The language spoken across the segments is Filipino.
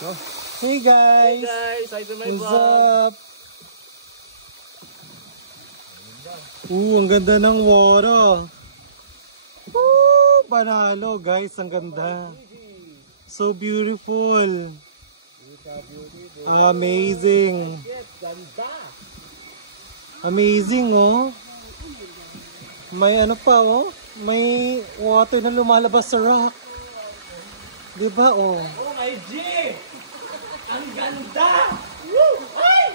Oh. Hey guys! Hey guys! Hi to my What's vlog! up? Ang ganda ng water. Panalo guys, ang ganda. So beautiful. Amazing. Amazing oh. May ano pa oh. May water na lumalabas sa rock. Diba oh? Oh my G! Ang ganda! Woo! Ay!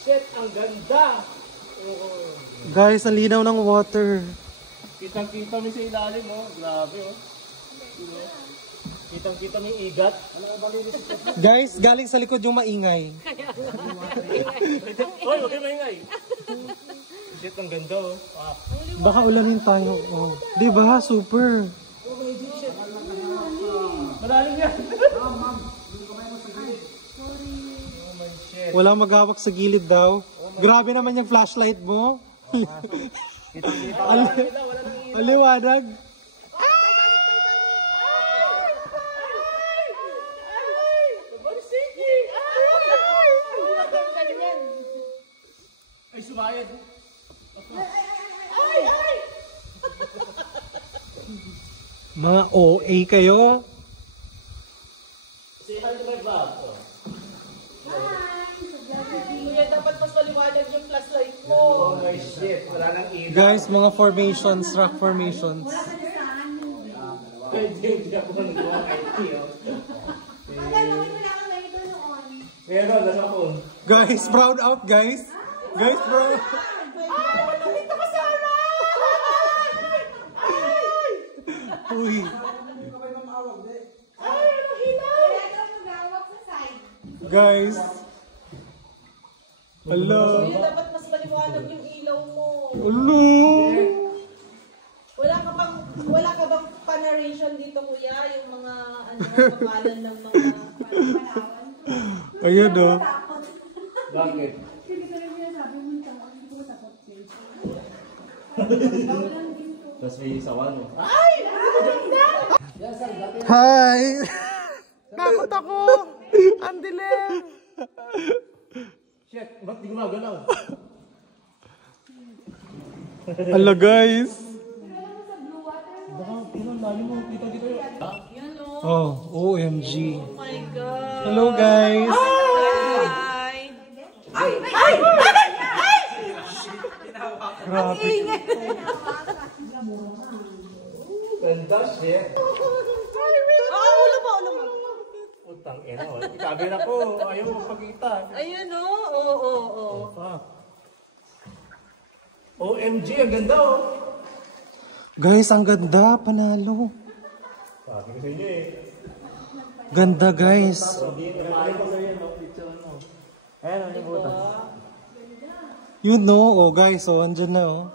Shit, ang ganda! Oh. Guys, ang linaw ng water. Kitang-kita mo sa ilalim oh. Grabe oh. Kitang-kita mo yung igat. Guys, galing sa likod yung maingay. Hoy, huwag kayo maingay. Shit, ang ganda oh. Ah. Baka ulamin tayo. Oh. Diba? Super. Malalim yan. Wala maghawak sa gilid daw. Grabe naman yung flashlight mo. Aliwanag. Ay, sumayad. Mga OA kayo. Say hi to my vlog. Kuya, dapat mas maliwanag yung flashlight mo. Oh my shit, wala nang ilaw. Guys, mga formations, rock formations. Hindi ako nagawa IT oh. Meron, nasa phone. Guys, proud out guys. Guys, proud. Uy. Guys. Hello. Kuya, dapat mas maliwanag yung ilaw mo. Hello. Wala ka bang pa-narration dito, kuya? Yung mga kapalan ng mga panawan? Ayun oh. Bakit? Tapos may sawan mo. Hi. Takot ako. Ang dilim. Shit, ba't di gumagalaw? Hello guys. Baka, pinang lalim mo. Kita dito yun. Yan o. Oh, OMG. Oh my God. Hello guys. Hi! Ay! Grabe. Ganda, shit. Ulo mo. Utang ina, wala. Ikabi na ko. Ayaw mo pagkita. Ayun o. Oo. Fuck. OMG, ang ganda oh. Guys, ang ganda. Panalo. Sabi ko sa inyo eh. Ganda guys. Hindi naman ko sa inyo. Picture mo. Ayan, ang libutan. You know, oh guys, oh, andyan na oh.